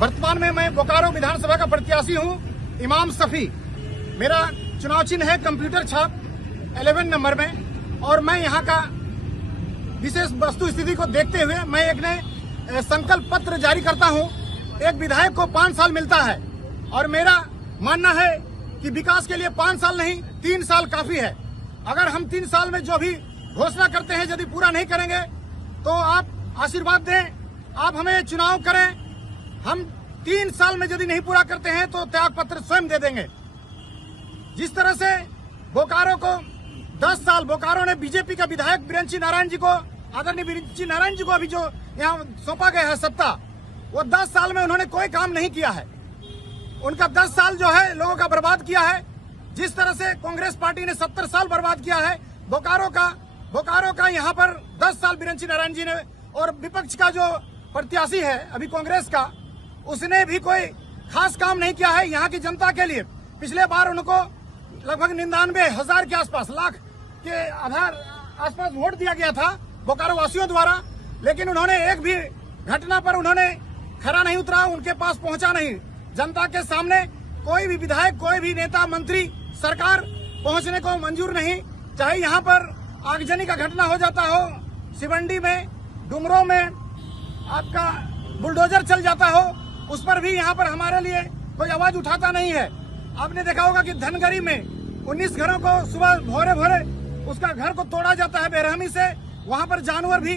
वर्तमान में मैं बोकारो विधानसभा का प्रत्याशी हूं, इमाम सफी। मेरा चुनाव चिन्ह है कंप्यूटर छाप 11 नंबर में। और मैं यहां का विशेष वस्तु स्थिति को देखते हुए मैं एक ने संकल्प पत्र जारी करता हूं। एक विधायक को 5 साल मिलता है और मेरा मानना है कि विकास के लिए 5 साल नहीं 3 साल काफी है। अगर हम 3 साल में जो भी घोषणा करते हैं यदि पूरा नहीं करेंगे तो आप आशीर्वाद दें, आप हमें चुनाव करें। हम 3 साल में यदि नहीं पूरा करते हैं तो त्याग पत्र स्वयं दे देंगे। जिस तरह से बोकारो को 10 साल बोकारो ने बीजेपी का विधायक बिरंची नारायण जी को, आदरणीय बिरंची नारायण जी को अभी जो यहाँ सौंपा गया है सत्ता, वो 10 साल में उन्होंने कोई काम नहीं किया है। उनका 10 साल जो है लोगों का बर्बाद किया है। जिस तरह से कांग्रेस पार्टी ने 70 साल बर्बाद किया है बोकारो का यहाँ पर 10 साल बिरंची नारायण जी ने, और विपक्ष का जो प्रत्याशी है अभी कांग्रेस का, उसने भी कोई खास काम नहीं किया है यहाँ की जनता के लिए। पिछले बार उनको लगभग 99,000 के आसपास, लाख के आधार आसपास वोट दिया गया था बोकारो वासियों द्वारा, लेकिन उन्होंने एक भी घटना पर उन्होंने खरा नहीं उतरा, उनके पास पहुंचा नहीं। जनता के सामने कोई भी विधायक, कोई भी नेता, मंत्री, सरकार पहुंचने को मंजूर नहीं। चाहे यहाँ पर आगजनी का घटना हो जाता हो, सिवंडी में, डुमरों में आपका बुलडोजर चल जाता हो, उस पर भी यहाँ पर हमारे लिए कोई आवाज उठाता नहीं है। आपने देखा होगा कि धनगरी में 19 घरों को सुबह भोरे भोरे उसका घर को तोड़ा जाता है बेरहमी से, वहां पर जानवर भी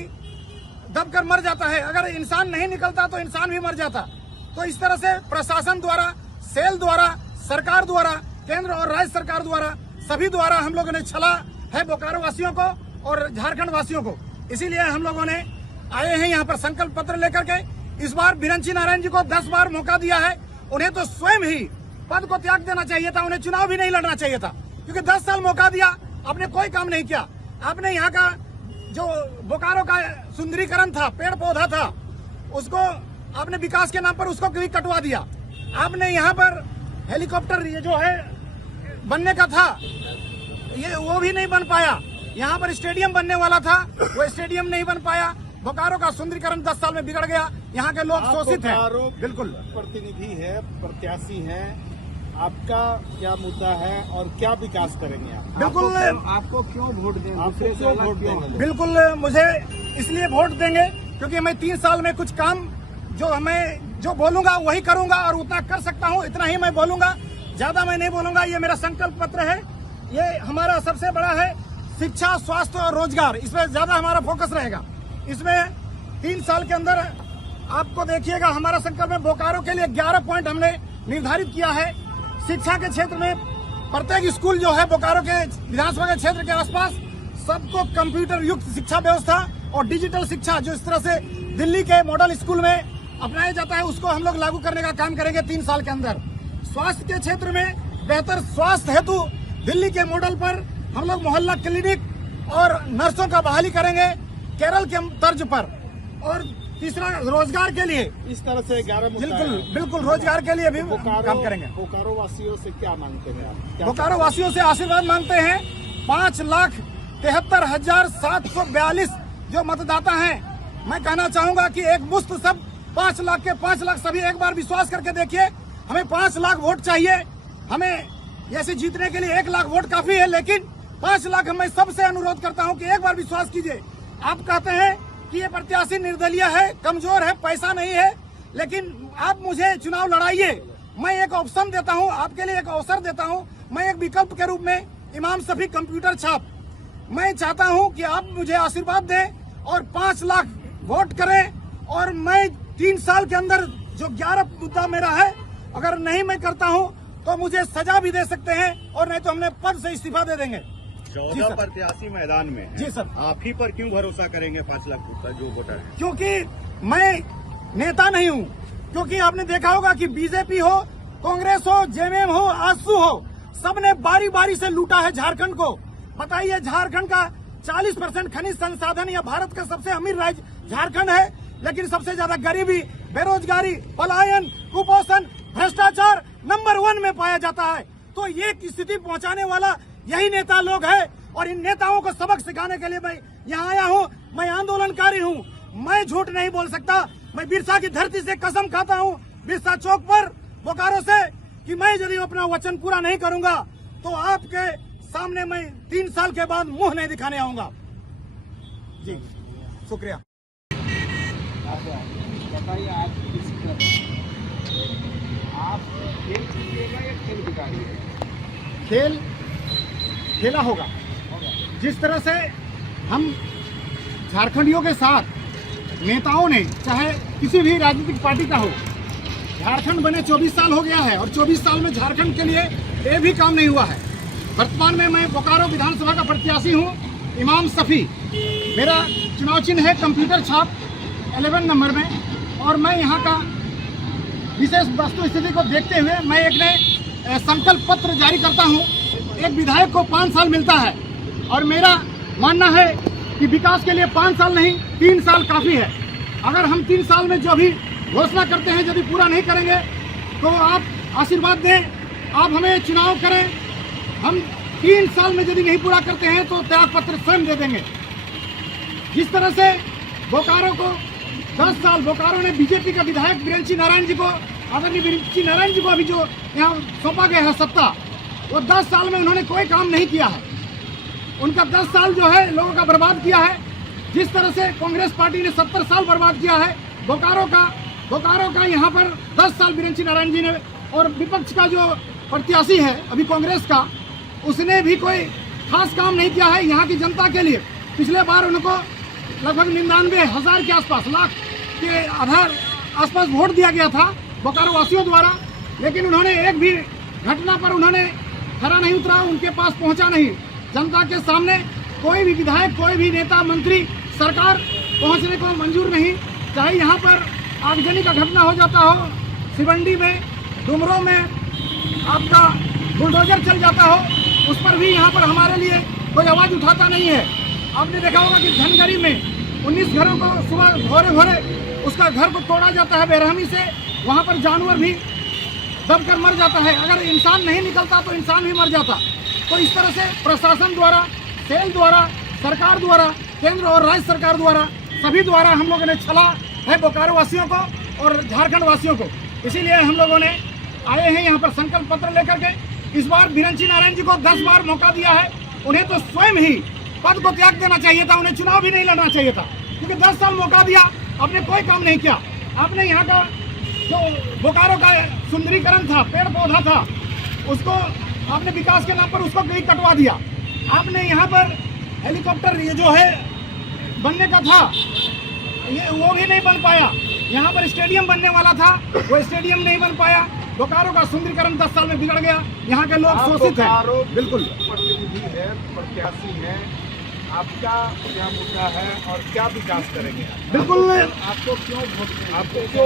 दबकर मर जाता है। अगर इंसान नहीं निकलता तो इंसान भी मर जाता। तो इस तरह से प्रशासन द्वारा, सेल द्वारा, सरकार द्वारा, केंद्र और राज्य सरकार द्वारा, सभी द्वारा हम लोगों ने छला है बोकारो वासियों को और झारखंड वासियों को। इसीलिए हम लोगों ने आए हैं यहाँ पर संकल्प पत्र लेकर के। इस बार बिरंची नारायण जी को 10 बार मौका दिया है, उन्हें तो स्वयं ही पद को त्याग देना चाहिए था, उन्हें चुनाव भी नहीं लड़ना चाहिए था, क्योंकि 10 साल मौका दिया, आपने कोई काम नहीं किया। आपने यहाँ का जो बोकारो का सुंदरीकरण था, पेड़ पौधा था, उसको आपने विकास के नाम पर उसको भी कटवा दिया। आपने यहाँ पर हेलीकॉप्टर ये जो है बनने का था, ये वो भी नहीं बन पाया। यहाँ पर स्टेडियम बनने वाला था, वो स्टेडियम नहीं बन पाया। बोकारो का सुंदरीकरण 10 साल में बिगड़ गया। यहाँ के लोग शोषित हैं। बिल्कुल प्रतिनिधि है, प्रत्याशी है, आपका क्या मुद्दा है और क्या विकास करेंगे आप? बिल्कुल, आपको क्यों वोट देंगे? आपको क्यों वोट देंगे? बिल्कुल मुझे इसलिए वोट देंगे क्योंकि मैं 3 साल में कुछ काम जो बोलूंगा वही करूंगा, और उतना कर सकता हूं, इतना ही मैं बोलूंगा, ज्यादा मैं नहीं बोलूंगा। ये मेरा संकल्प पत्र है। ये हमारा सबसे बड़ा है शिक्षा, स्वास्थ्य और रोजगार, इसमें ज्यादा हमारा फोकस रहेगा। इसमें 3 साल के अंदर आपको देखिएगा हमारा संकल्प में बोकारो के लिए 11 पॉइंट हमने निर्धारित किया है। शिक्षा के क्षेत्र में प्रत्येक स्कूल जो है बोकारो के विधानसभा के क्षेत्र के आसपास सबको कंप्यूटर युक्त शिक्षा व्यवस्था और डिजिटल शिक्षा, जो इस तरह से दिल्ली के मॉडल स्कूल में अपनाया जाता है, उसको हम लोग लागू करने का काम करेंगे 3 साल के अंदर। स्वास्थ्य के क्षेत्र में बेहतर स्वास्थ्य हेतु दिल्ली के मॉडल पर हम लोग मोहल्ला क्लिनिक और नर्सों का बहाली करेंगे केरल के तर्ज पर। और तीसरा रोजगार के लिए इस तरह से 11 बिल्कुल रोजगार के लिए भी काम करेंगे। बोकारो वासियों से क्या मांगते हैं आप? बोकारो वासियों से आशीर्वाद मांगते हैं। 5,73,742 जो मतदाता हैं, मैं कहना चाहूंगा कि एक मुश्त सब 5 लाख के 5 लाख सभी एक बार विश्वास करके देखिए। हमें 5 लाख वोट चाहिए। हमें ऐसे जीतने के लिए 1 लाख वोट काफी है, लेकिन 5 लाख मैं सबसे अनुरोध करता हूं कि एक बार विश्वास कीजिए। आप कहते हैं कि ये प्रत्याशी निर्दलीय है, कमजोर है, पैसा नहीं है, लेकिन आप मुझे चुनाव लड़ाइए। मैं एक ऑप्शन देता हूं, आपके लिए एक अवसर देता हूं। मैं एक विकल्प के रूप में इमाम सफी कंप्यूटर छाप, मैं चाहता हूं कि आप मुझे आशीर्वाद दें और 5 लाख वोट करें, और मैं 3 साल के अंदर जो 11 मुद्दा मेरा है, अगर नहीं मैं करता हूं तो मुझे सजा भी दे सकते हैं, और नहीं तो हमने पद से इस्तीफा दे देंगे। 14 प्रत्याशी मैदान में हैं। जी सर। आप ही पर क्यों भरोसा करेंगे 5 लाख जो वोटर है? क्योंकि मैं नेता नहीं हूं। क्योंकि आपने देखा होगा कि बीजेपी हो, कांग्रेस हो, जेएमएम हो, आजसू हो, सबने बारी बारी से लूटा है झारखंड को। बताइए, झारखंड का 40% खनिज संसाधन, या भारत का सबसे अमीर राज्य झारखंड है, लेकिन सबसे ज्यादा गरीबी, बेरोजगारी, पलायन, कुपोषण, भ्रष्टाचार नंबर 1 में पाया जाता है। तो ये स्थिति पहुंचाने वाला यही नेता लोग है, और इन नेताओं को सबक सिखाने के लिए मैं यहाँ आया हूँ। मैं आंदोलनकारी हूँ, मैं झूठ नहीं बोल सकता। मैं बिरसा की धरती से कसम खाता हूँ बिरसा चौक पर बोकारो से कि मैं यदि अपना वचन पूरा नहीं करूंगा तो आपके सामने मैं 3 साल के बाद मुंह नहीं दिखाने आऊंगा। जी शुक्रिया। बताइए आज किस आप खेल कीजिएगा या खेल बिगाड़िएगा? खेल खेला होगा। जिस तरह से हम झारखंडियों के साथ नेताओं ने, चाहे किसी भी राजनीतिक पार्टी का हो, झारखंड बने 24 साल हो गया है और 24 साल में झारखंड के लिए एक भी काम नहीं हुआ है। वर्तमान में मैं बोकारो विधानसभा का प्रत्याशी हूं, इमाम सफी। मेरा चुनाव चिन्ह है कंप्यूटर छाप 11 नंबर में, और मैं यहाँ का विशेष वस्तु स्थिति को देखते हुए मैं एक नए संकल्प पत्र जारी करता हूँ। एक विधायक को 5 साल मिलता है और मेरा मानना है कि विकास के लिए 5 साल नहीं 3 साल काफ़ी है। अगर हम 3 साल में जो भी घोषणा करते हैं यदि पूरा नहीं करेंगे तो आप आशीर्वाद दें, आप हमें चुनाव करें। हम 3 साल में यदि नहीं पूरा करते हैं तो त्याग पत्र स्वयं दे देंगे। जिस तरह से बोकारो को 10 साल बोकारो ने बीजेपी का विधायक बिरंची नारायण जी को, आदरणीय बिरंची नारायण जी को अभी जो यहाँ सौंपा गया है सत्ता, वो 10 साल में उन्होंने कोई काम नहीं किया है। उनका 10 साल जो है लोगों का बर्बाद किया है। जिस तरह से कांग्रेस पार्टी ने 70 साल बर्बाद किया है बोकारो का यहाँ पर 10 साल बिरंची नारायण जी ने, और विपक्ष का जो प्रत्याशी है अभी कांग्रेस का, उसने भी कोई खास काम नहीं किया है यहाँ की जनता के लिए। पिछले बार उनको लगभग 99,000 के आसपास, लाख के आधार आसपास वोट दिया गया था बोकारो वासियों द्वारा, लेकिन उन्होंने एक भी घटना पर उन्होंने खरा नहीं उतरा, उनके पास पहुंचा नहीं। जनता के सामने कोई भी विधायक, कोई भी नेता, मंत्री, सरकार पहुंचने को मंजूर नहीं। चाहे यहाँ पर आगजनी का घटना हो जाता हो, सिवंडी में, डुमरों में आपका बुलडोजर चल जाता हो, उस पर भी यहाँ पर हमारे लिए कोई आवाज़ उठाता नहीं है। आपने देखा होगा कि धनगरी में 19 घरों को सुबह भोरे उसका घर को तोड़ा जाता है बेरहमी से, वहाँ पर जानवर भी दबकर मर जाता है। अगर इंसान नहीं निकलता तो इंसान भी मर जाता। तो इस तरह से प्रशासन द्वारा, सेल द्वारा, सरकार द्वारा, केंद्र और राज्य सरकार द्वारा, सभी द्वारा हम लोगों ने छला है बोकारो वासियों को और झारखंड वासियों को। इसीलिए हम लोगों ने आए हैं यहाँ पर संकल्प पत्र लेकर के। इस बार बिरंची नारायण जी को 10 बार मौका दिया है, उन्हें तो स्वयं ही पद को त्याग देना चाहिए था, उन्हें चुनाव भी नहीं लड़ना चाहिए था, क्योंकि 10 साल मौका दिया, आपने कोई काम नहीं किया। आपने यहाँ का जो बोकारो का सुंदरीकरण था, पेड़ पौधा था, उसको आपने विकास के नाम पर उसको कहीं कटवा दिया। आपने यहाँ पर हेलीकॉप्टर ये जो है बनने का था, ये वो भी नहीं बन पाया। यहाँ पर स्टेडियम बनने वाला था, वो स्टेडियम नहीं बन पाया। बोकारो का सुंदरीकरण 10 साल में बिगड़ गया। यहाँ के लोग शोषित हैं। बिल्कुल प्रतिनिधि है, प्रत्याशी है, आपका क्या मुद्दा है और क्या विकास करेंगे? बिल्कुल आपको क्यों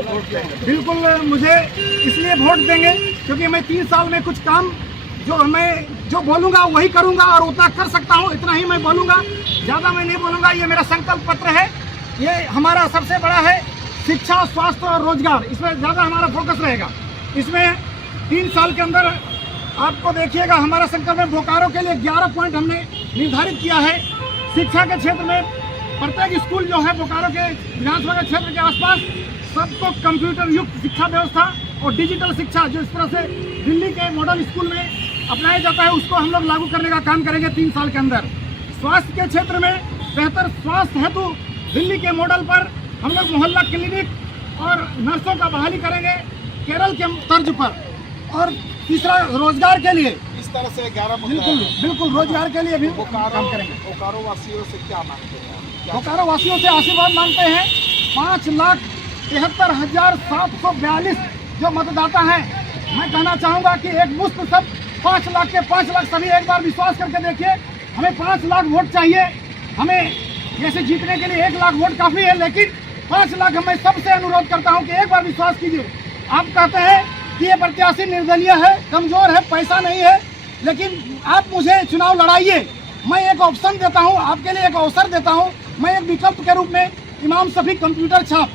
वोट देंगे? बिल्कुल मुझे इसलिए वोट देंगे क्योंकि मैं 3 साल में कुछ काम जो बोलूँगा वही करूँगा, और उतना कर सकता हूँ, इतना ही मैं बोलूँगा, ज़्यादा मैं नहीं बोलूँगा। ये मेरा संकल्प पत्र है। ये हमारा सबसे बड़ा है शिक्षा, स्वास्थ्य और रोजगार, इसमें ज़्यादा हमारा फोकस रहेगा। इसमें 3 साल के अंदर आपको देखिएगा हमारा संकल्प में बोकारो के लिए 11 पॉइंट हमने निर्धारित किया है। शिक्षा के क्षेत्र में प्रत्येक स्कूल जो है बोकारो के विधानसभा के क्षेत्र के आसपास सबको कंप्यूटर युक्त शिक्षा व्यवस्था और डिजिटल शिक्षा, जो इस तरह से दिल्ली के मॉडल स्कूल में अपनाया जाता है, उसको हम लोग लागू करने का काम करेंगे 3 साल के अंदर। स्वास्थ्य के क्षेत्र में बेहतर स्वास्थ्य हेतु दिल्ली के मॉडल पर हम लोग मोहल्ला क्लिनिक और नर्सों का बहाली करेंगे केरल के तर्ज पर। और तीसरा रोजगार के लिए इस तरह से 11 बिल्कुल रोजगार के लिए भी काम करेंगे। बोकारो वासियों से क्या मांगते हैं? बोकारो वासियों से आशीर्वाद मांगते हैं। 5,73,742 जो मतदाता हैं, मैं कहना चाहूँगा कि एक मुश्त सब 5 लाख के 5 लाख सभी एक बार विश्वास करके देखिए। हमें 5 लाख वोट चाहिए। हमें जैसे जीतने के लिए 1 लाख वोट काफ़ी है, लेकिन 5 लाख मैं सबसे अनुरोध करता हूं कि एक बार विश्वास कीजिए। आप कहते हैं कि ये प्रत्याशी निर्दलीय है, कमजोर है, पैसा नहीं है, लेकिन आप मुझे चुनाव लड़ाइए। मैं एक ऑप्शन देता हूं, आपके लिए एक अवसर देता हूं। मैं एक विकल्प के रूप में इमाम सफी कंप्यूटर छाप,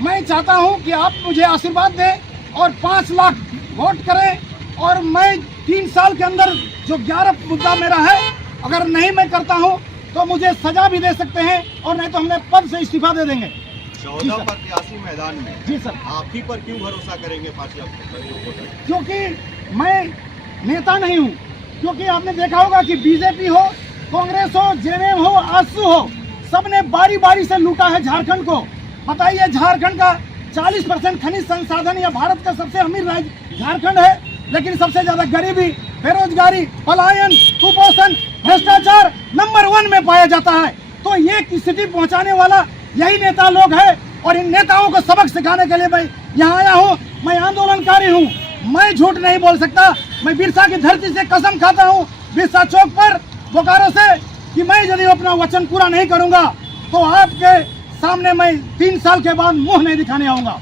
मैं चाहता हूं कि आप मुझे आशीर्वाद दें और 5 लाख वोट करें, और मैं 3 साल के अंदर जो 11 मुद्दा मेरा है, अगर नहीं मैं करता हूं तो मुझे सजा भी दे सकते हैं, और नहीं तो हमने पद से इस्तीफा दे देंगे। 14 प्रत्याशी मैदान में हैं। जी सर। आप ही पर क्यों भरोसा करेंगे 5 लाख जो वोटर हैं? क्योंकि मैं नेता नहीं हूँ, क्योंकि आपने देखा होगा कि बीजेपी हो, कांग्रेस हो, जेएमएम हो, आजसू हो, सबने बारी बारी से लूटा है झारखंड को। बताइए, झारखंड का 40% खनिज संसाधन या भारत का सबसे अमीर राज्य झारखंड है, लेकिन सबसे ज्यादा गरीबी, बेरोजगारी, पलायन, कुपोषण, भ्रष्टाचार नंबर 1 में पाया जाता है। तो ये स्थिति पहुंचाने वाला यही नेता लोग है, और इन नेताओं को सबक सिखाने के लिए मैं यहाँ आया हूँ। मैं आंदोलनकारी हूँ, मैं झूठ नहीं बोल सकता। मैं बिरसा की धरती से कसम खाता हूँ, बिरसा चौक पर बोकारो से, कि मैं यदि अपना वचन पूरा नहीं करूंगा तो आपके सामने मैं 3 साल के बाद मुंह नहीं दिखाने आऊंगा।